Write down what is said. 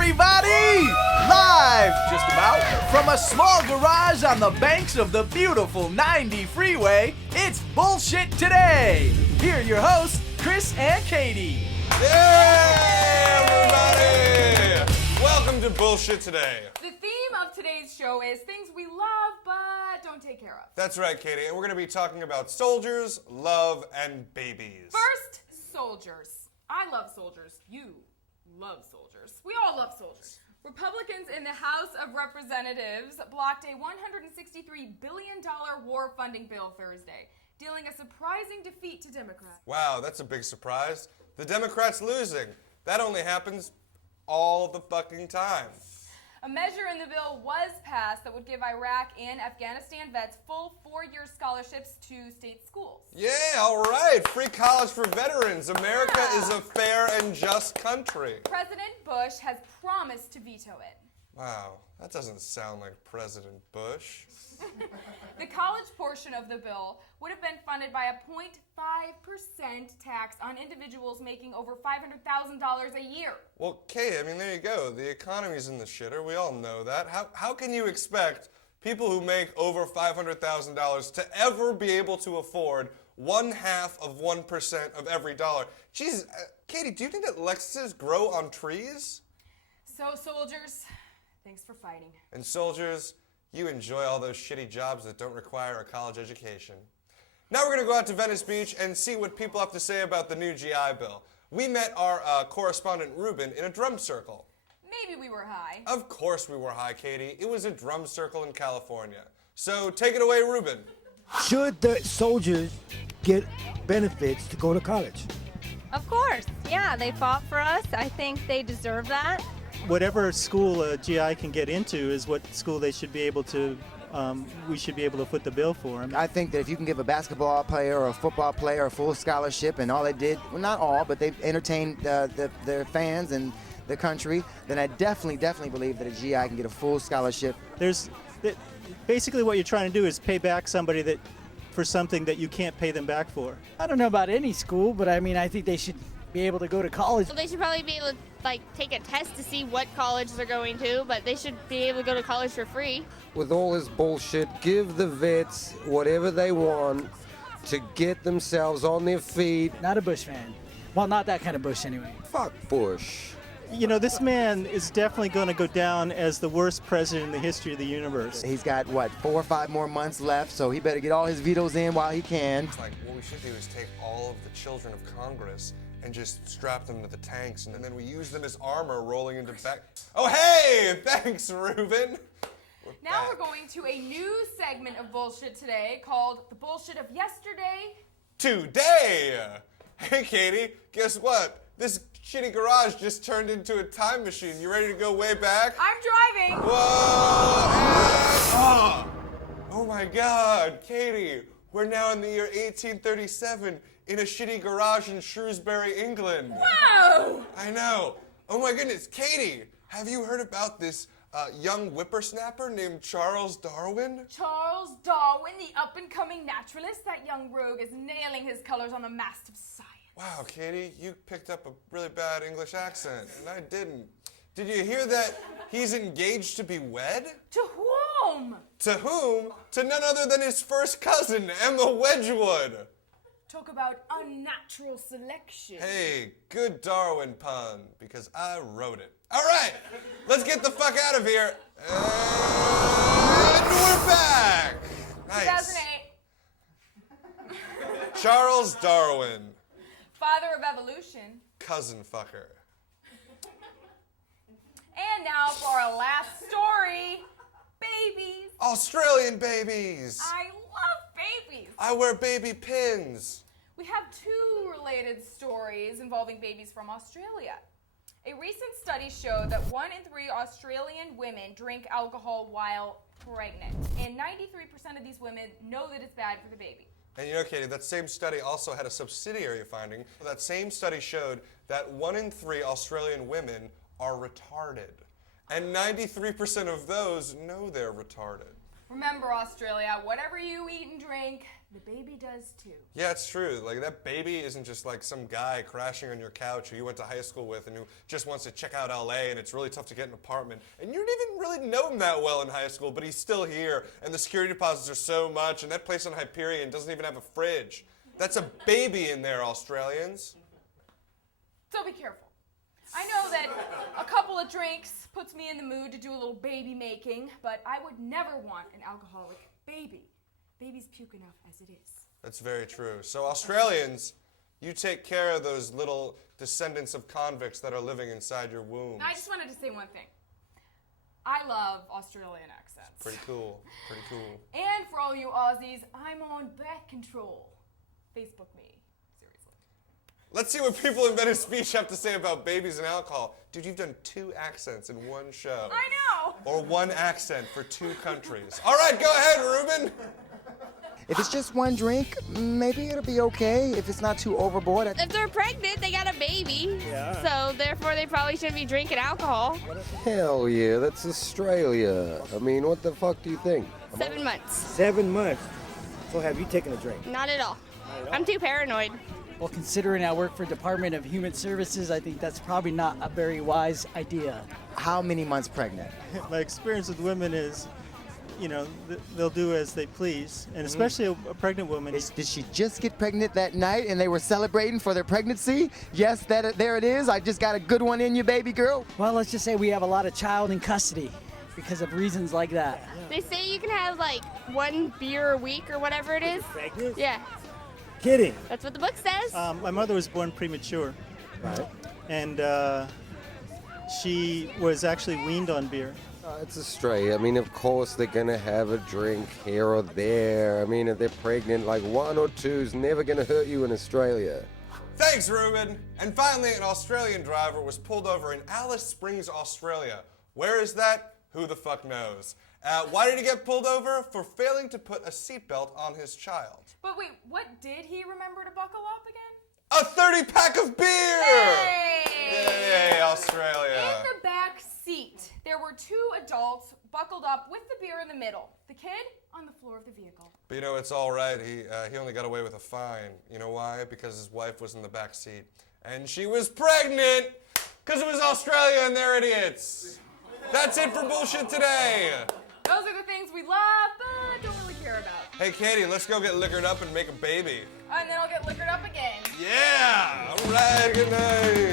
everybody! Live, just about, from a small garage on the banks of the beautiful 90 freeway, it's Bullshit Today! Here are your hosts, Chris and Katie. Hey, everybody! Welcome to Bullshit Today. The theme of today's show is things we love but don't take care of. That's right, Katie, and we're going to be talking about soldiers, love, and babies. First, soldiers. I love soldiers. You love soldiers. We all love soldiers. Republicans in the House of Representatives blocked a $163 billion war funding bill Thursday, dealing a surprising defeat to Democrats. Wow, that's a big surprise. The Democrats losing. That only happens all the fucking time. A measure in the bill was passed that would give Iraq and Afghanistan vets full 4-year scholarships to state schools. Yeah, all right. Free college for veterans. America is a fair and just country. President Bush has promised to veto it. Wow, that doesn't sound like President Bush. The college portion of the bill would have been funded by a 0.5% tax on individuals making over $500,000 a year. Well, Kate, I mean, there you go. The economy's in the shitter. We all know that. How can you expect people who make over $500,000 to ever be able to afford 0.5% of every dollar? Jesus, Katie, do you think that Lexuses grow on trees? So, soldiers, thanks for fighting. And soldiers, you enjoy all those shitty jobs that don't require a college education. Now we're going to go out to Venice Beach and see what people have to say about the new GI Bill. We met our correspondent Ruben in a drum circle. Maybe we were high. Of course we were high, Katie. It was a drum circle in California. So take it away, Ruben. Should the soldiers get benefits to go to college? Of course. Yeah, they fought for us. I think they deserve that. Whatever school a GI can get into is what school they should be able to, we should be able to foot the bill for. I think that if you can give a basketball player or a football player a full scholarship and all they did, well, not all, but they entertained their fans and the country, then I definitely believe that a GI can get a full scholarship. Basically what you're trying to do is pay back somebody that for something that you can't pay them back for. I don't know about any school, but I mean, I think they should be able to go to college. So they should probably be able to take a test to see what college they're going to, but they should be able to go to college for free. With all this bullshit, give the vets whatever they want to get themselves on their feet. Not a Bush fan. Well, not that kind of Bush anyway. Fuck Bush. You know, this man is definitely going to go down as the worst president in the history of the universe. He's got, 4 or 5 more months left, so he better get all his vetoes in while he can. It's like, what we should do is take all of the children of Congress and just strap them to the tanks, and then we use them as armor rolling into back. Oh, hey! Thanks, Ruben! Now we're going to a new segment of Bullshit Today called The Bullshit of Yesterday. Today! Hey, Katie, guess what? This shitty garage just turned into a time machine. You ready to go way back? I'm driving. Whoa! And, oh my God, Katie, we're now in the year 1837 in a shitty garage in Shrewsbury, England. Whoa! I know. Oh my goodness, Katie, have you heard about this young whippersnapper named Charles Darwin? Charles Darwin, the up-and-coming naturalist. That young rogue is nailing his colors on the mast of science. Wow, Katie, you picked up a really bad English accent, and I didn't. Did you hear that he's engaged to be wed? To whom? To whom? To none other than his first cousin, Emma Wedgwood. Talk about unnatural selection. Hey, good Darwin pun, because I wrote it. All right, let's get the fuck out of here. And we're back. Nice. 2008. Charles Darwin. Father of evolution. Cousin fucker. And now for our last story. Babies. Australian babies. I love babies. I wear baby pins. We have 2 related stories involving babies from Australia. A recent study showed that 1 in 3 Australian women drink alcohol while pregnant. And 93% of these women know that it's bad for the baby. And you know, Katie, that same study also had a subsidiary finding. That same study showed that 1 in 3 Australian women are retarded. And 93% of those know they're retarded. Remember, Australia, whatever you eat and drink, the baby does too. Yeah, it's true. Like, that baby isn't just like some guy crashing on your couch who you went to high school with and who just wants to check out LA and it's really tough to get an apartment. And you didn't even really know him that well in high school, but he's still here. And the security deposits are so much, and that place on Hyperion doesn't even have a fridge. That's a baby in there, Australians. So be careful. I know that a couple of drinks puts me in the mood to do a little baby making, but I would never want an alcoholic baby. Babies puke enough as it is. That's very true. So, Australians, you take care of those little descendants of convicts that are living inside your wombs. I just wanted to say one thing. I love Australian accents. Pretty cool. Pretty cool. And for all you Aussies, I'm on birth control. Facebook me. Seriously. Let's see what people in Venice Beach have to say about babies and alcohol. Dude, you've done 2 accents in one show. I know. Or 1 accent for 2 countries. All right, go ahead, Ruben. If it's just one drink, maybe it'll be okay. If it's not too overboard. If they're pregnant, they got a baby. Yeah. So therefore, they probably shouldn't be drinking alcohol. Hell yeah, that's Australia. I mean, what the fuck do you think? 7 months. 7 months. So have you taken a drink? Not at all. I'm too paranoid. Well, considering I work for Department of Human Services, I think that's probably not a very wise idea. How many months pregnant? My experience with women is, they'll do as they please, and especially a pregnant woman. Did she just get pregnant that night and they were celebrating for their pregnancy? Yes, there it is. I just got a good one in you, baby girl. Well, let's just say we have a lot of child in custody because of reasons like that. They say you can have like 1 beer a week or whatever it is. Pregnant? Yeah, Kidding. that's what the book says. My mother was born premature, Right. and she was actually weaned on beer. It's Australia. I mean, of course they're gonna have a drink here or there. I mean, if they're pregnant, like 1 or 2 is never gonna hurt you in Australia. Thanks, Ruben. And finally, an Australian driver was pulled over in Alice Springs, Australia. Where is that? Who the fuck knows? Why did he get pulled over? For failing to put a seatbelt on his child. But wait, what did he remember to buckle up again? A 30-pack of beer! Hey! Yay, Australia. In the back seat, there were 2 adults buckled up with the beer in the middle. The kid on the floor of the vehicle. But you know, it's all right. He only got away with a fine. You know why? Because his wife was in the back seat. And she was pregnant! Because it was Australia and they're idiots. That's it for Bullshit Today. Those are the things we love, but don't really care about. Hey, Katie, let's go get liquored up and make a baby. And then I'll get liquored up again. Yeah! All right, good night.